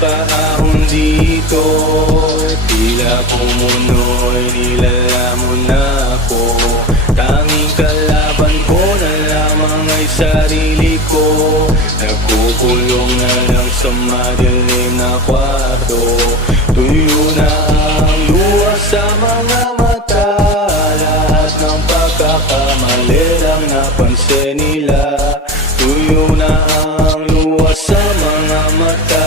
makaahon dito, tila pumunoy, nilalamon na ako. Tanging kalaban ko na lamang ay sarili ko. Nagkukulong na lang sa madilim na kwarto. Tuyo na ang luha sa mga mata. Lahat ng pagkakamali lang napansin nila. Tuyo na ang luha sa mga mata.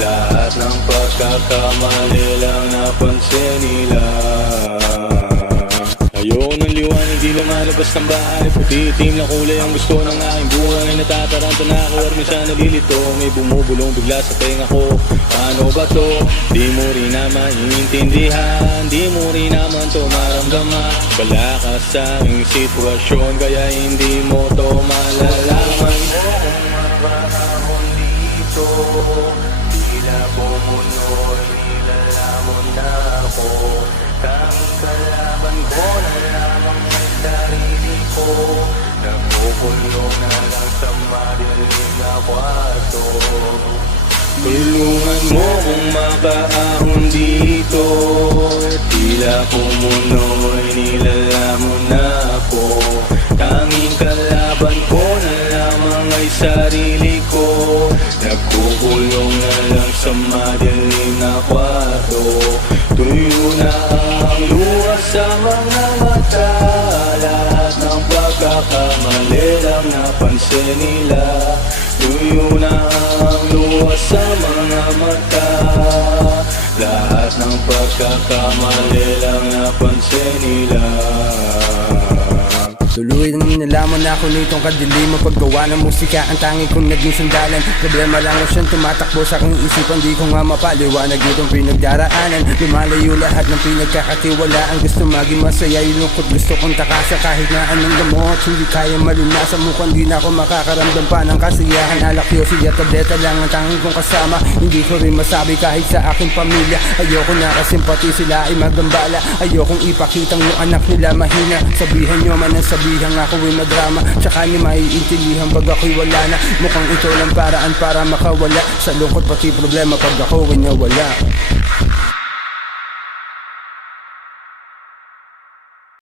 Lahat ng pagkakamali lang napansin nila. Ayaw ng liwanag, di lumalabas ng bahay. Puti itim na kulay ang gusto ng aking buhay. Natataranta na ako at minsan nalilito. May bumubulong bigla sa tenga ko. Paano ba to? Di mo rin na maintindihan, di mo rin naman to maramdaman. Wala ka sa aking sitwasyon, kaya hindi mo to malalaman. Kung mapahon dito, tila bumunoy, nilalamon na ako. Tanging kalaban ko na lamang ay sarili ko. Nagkukulong na lang sa madilim na kwarto. Tulungan mo kung makaahon dito, tila pumunoy, nilalamon na ako. Tanging kalaban ko na lamang ay sarili ko. Nagkukulong na lang sa madilim na kwarto. Tuyo na ang luha sa mga mata. Lahat ng pagkakamali lang napansin nila. Tuyo na ang luha sa mga mata. Lahat ng pagkakamali lang napansin nila. Tuloy nang nalaman na ako nitong kadiliman. Paggawa ng musika ang tangi kong naging sandalan. Problema lang na siyang tumatakbo sa aking isipan. Di ko nga mapaliwanag itong pinagdaraanan. Lumalayo lahat ng pinagkakatiwalaan. Gusto maging masaya, yung lungkot gusto kong takasa. Kahit na anong gamot, hindi kaya malunasan. Mukhang di na ako makakaramdam pa ng kasiyahan. Alak siya, tableta lang ang tanging kong kasama. Hindi ko rin masabi kahit sa aking pamilya. Ayoko na kasimpati sila ay magambala. Ayokong ipakitang yung anak nila mahina. Sabihan nyo man ang sabihan, ako ay madrama. Tsaka ni maiintindihan pag ako'y wala na. Mukhang ito lang paraan para makawala sa lungkot pati problema pag ako ay nawala.